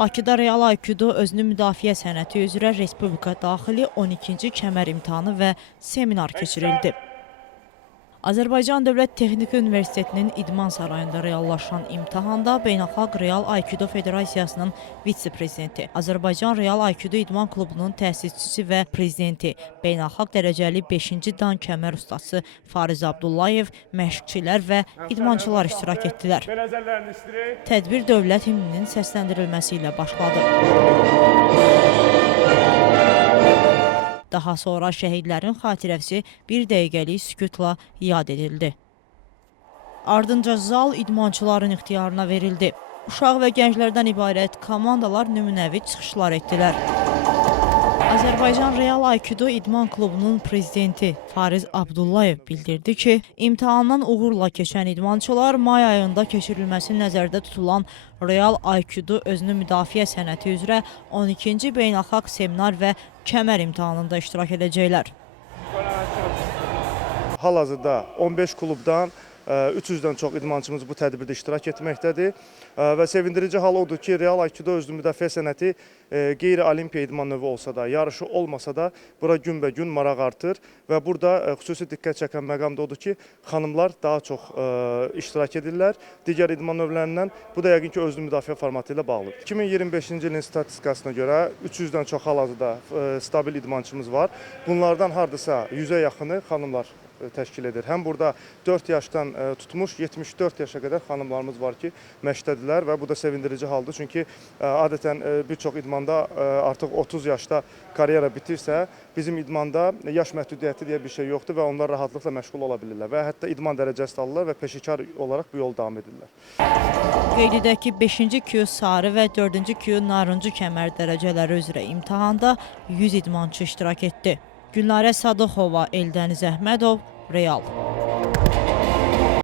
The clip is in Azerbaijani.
Bakıda Real Aykudo özünü müdafiə sənəti üzrə Respublika daxili 12-ci kəmər imtahanı və seminar keçirildi. Azərbaycan Dövlət Texniki Universitetinin İdman Sarayında reallaşan imtahanda Beynəlxalq Real Aykudo Federasiyasının vitse-prezidenti, Azərbaycan Real Aykudo İdman Klubunun təsisçisi və prezidenti, beynəlxalq dərəcəli 5-ci dan kəmər ustası Fariz Abdullayev, məşqçilər və idmançılar iştirak etdilər. Tədbir dövlət himninin səsləndirilməsi ilə başladı. Daha sonra şəhidlərin xatirəsi bir dəqiqəlik sükutla yad edildi. Ardınca zal idmançıların ixtiyarına verildi. Uşaq və gənclərdən ibarət komandalar nümunəvi çıxışlar etdilər. Azərbaycan Real Aykudo İdman Klubunun prezidenti Fariz Abdullayev bildirdi ki, imtahandan uğurla keçən idmançılar may ayında keçirilməsi nəzərdə tutulan Real Aykudo özünü müdafiə sənəti üzrə 12-ci beynəlxalq seminar və kəmər imtahanında iştirak edəcəklər. Hal-hazırda 15 klubdan 300-dən çox idmançımız bu tədbirdə iştirak etməkdədir və sevindirici hal odur ki, Real Aykudo özünü müdafiə sənəti qeyri-olimpiya idman növü olsa da, yarışı olmasa da bura günbəgün maraq artır və burada xüsusi diqqət çəkən məqam da odur ki, xanımlar daha çox iştirak edirlər digər idman növlərindən. Bu da yəqin ki, özünü müdafiə formatı ilə bağlıdır. 2025-ci ilin statistikasına görə 300-dən çox hal-hazırda stabil idmançımız var. Bunlardan hardasa 100-ə yaxını xanımlar təşkil edir. Həm burada 4 yaşdan tutmuş 74 yaşa qədər xanımlarımız var ki, məşqdədirlər və bu da sevindirici haldır. Çünki adətən bir çox idmanda artıq 30 yaşda karyera bitirsə, bizim idmanda yaş məhdudiyyəti deyə bir şey yoxdur və onlar rahatlıqla məşğul ola bilirlər və hətta idman dərəcəsi alırlar və peşəkar olaraq bu yolu davam edirlər. Qeyd edək ki, 5-ci Q sarı və 4-cü Q narıncı kəmər dərəcələri üzrə imtahanda 100 idmançı iştirak etdi. Gülnarə Sadıxova, Eldəniz Əhmədov, Real.